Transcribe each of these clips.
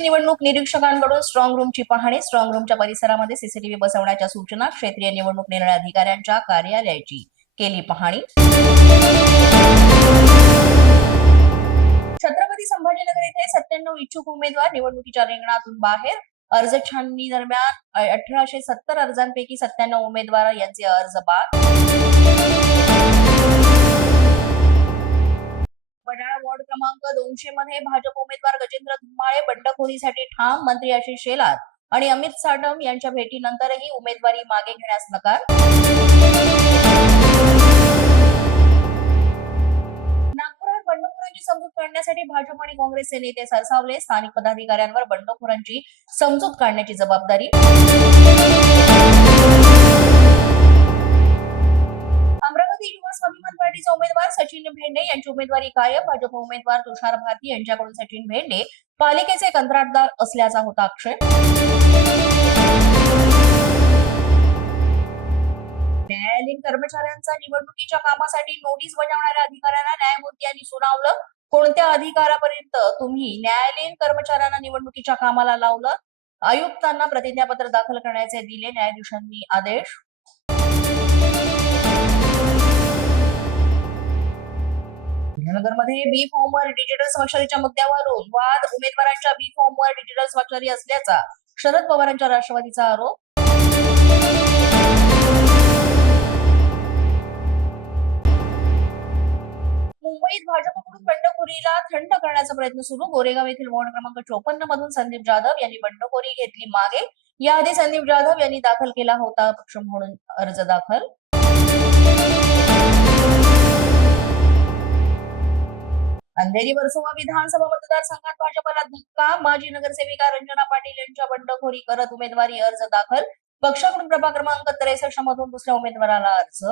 निवडणूक निरीक्षकांकडून स्ट्रॉंग रूमची पाहणी. स्ट्रॉंग रूमच्या परिसरामध्ये सीसीटीव्ही बसवण्याच्या सूचना. क्षेत्रीय निवडणूक निर्णय अधिकाऱ्यांच्या कार्यालयाची केली पाहणी. छत्रपती संभाजीनगर येथे 97 इच्छुक उमेदवार निवडणुकीच्या रिंगणातून बाहेर. अर्ज छाननी दरम्यान 1870 अर्जांपैकी 97 उमेदवार यांचे अर्ज बाद. वडाळा वॉर्ड क्रमांक 200 मध्ये भाजप उमेदवार गजेंद्र धुमाळे बंडखोरीसाठी ठाम. मंत्री आशिष शेलार आणि अमित साटम यांच्या भेटीनंतरही उमेदवारी मागे घेण्यास नकार. नागपुरात बंडखोरांची समजूत काढण्यासाठी भाजप आणि काँग्रेसचे नेते सरसावले. स्थानिक पदाधिकाऱ्यांवर बंडखोरांची समजूत काढण्याची जबाबदारी. अमरावती युवा स्वाभिमान पार्टीचे उमेदवार सचिन भेंडे यांची उमेदवारी कायम. भाजप उमेदवार तुषार भारती यांच्याकडून सचिन भेंडे पालिकेचे कंत्राटदार असल्याचा होता आक्षेप. न्यायालयीन कर्मचाऱ्यांचा निवडणुकीच्या कामासाठी नोटीस बजावणाऱ्या अधिकाऱ्यांना न्यायमूर्ती यांनी सुनावलं. कोणत्या अधिकारापर्यंत तुम्ही न्यायालयीन कर्मचाऱ्यांना निवडणुकीच्या कामाला लावलं? आयुक्तांना प्रतिज्ञापत्र दाखल करण्याचे दिले न्यायाधीशांनी आदेश. नगरमध्ये बी फॉर्मवर डिजिटल स्वाक्षरीच्या मुद्द्यावरून वाद. उमेदवारांच्या बी फॉर्मवर डिजिटल स्वाक्षरी असल्याचा शरद पवारांच्या राष्ट्रवादीचा आरोप. मुंबईत भाजपकडून बंडखोरीला थंड करण्याचा प्रयत्न सुरू. गोरेगाव येथील वॉर्ड क्रमांक 54 मधून संदीप जाधव यांनी बंडखोरी घेतली मागे. याआधी संदीप जाधव यांनी दाखल केला होता पक्ष म्हणून अर्ज दाखल. अंधेरी वर्सोवा विधानसभा मतदारसंघात भाजपला धक्का. माजी नगरसेविका रंजना पाटील यांच्या बंडखोरी करत उमेदवारी अर्ज दाखल. पक्षाकडून प्रभाग क्रमांक 63 मधून दुसऱ्या उमेदवाराला अर्ज.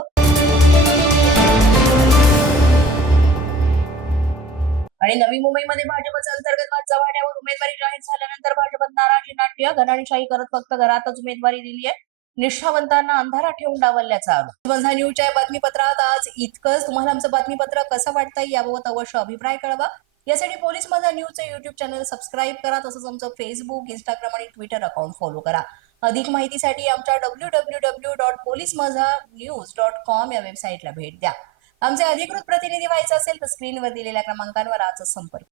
आणि नवी मुंबईमध्ये भाजपचा अंतर्गत वाद चव्हाट्यावर. उमेदवारी जाहीर झाल्यानंतर भाजपत नाराजी नाट्य. घराणेशाही करत फक्त घरातच उमेदवारी दिली आहे. निष्ठावंतांना अंधारात ठेवून डावलल्याचा आरोप. माझा न्यूजच्या बातमीपत्रात आज इतकंच. तुम्हाला आमचं बातमीपत्र कसं वाटतंय याबाबत अवश्य अभिप्राय कळवा. यासाठी पोलीस माझा न्यूजचे युट्यूब चॅनल सबस्क्राईब करा. तसंच आमचं फेसबुक, इंस्टाग्राम आणि ट्विटर अकाउंट फॉलो करा. अधिक माहितीसाठी आमच्या www.policemazhanews.com या वेबसाईटला भेट द्या. आमचे अधिकृत प्रतिनिधी व्हायचे असेल तर स्क्रीनवर दिलेल्या क्रमांकांवर आजच संपर्क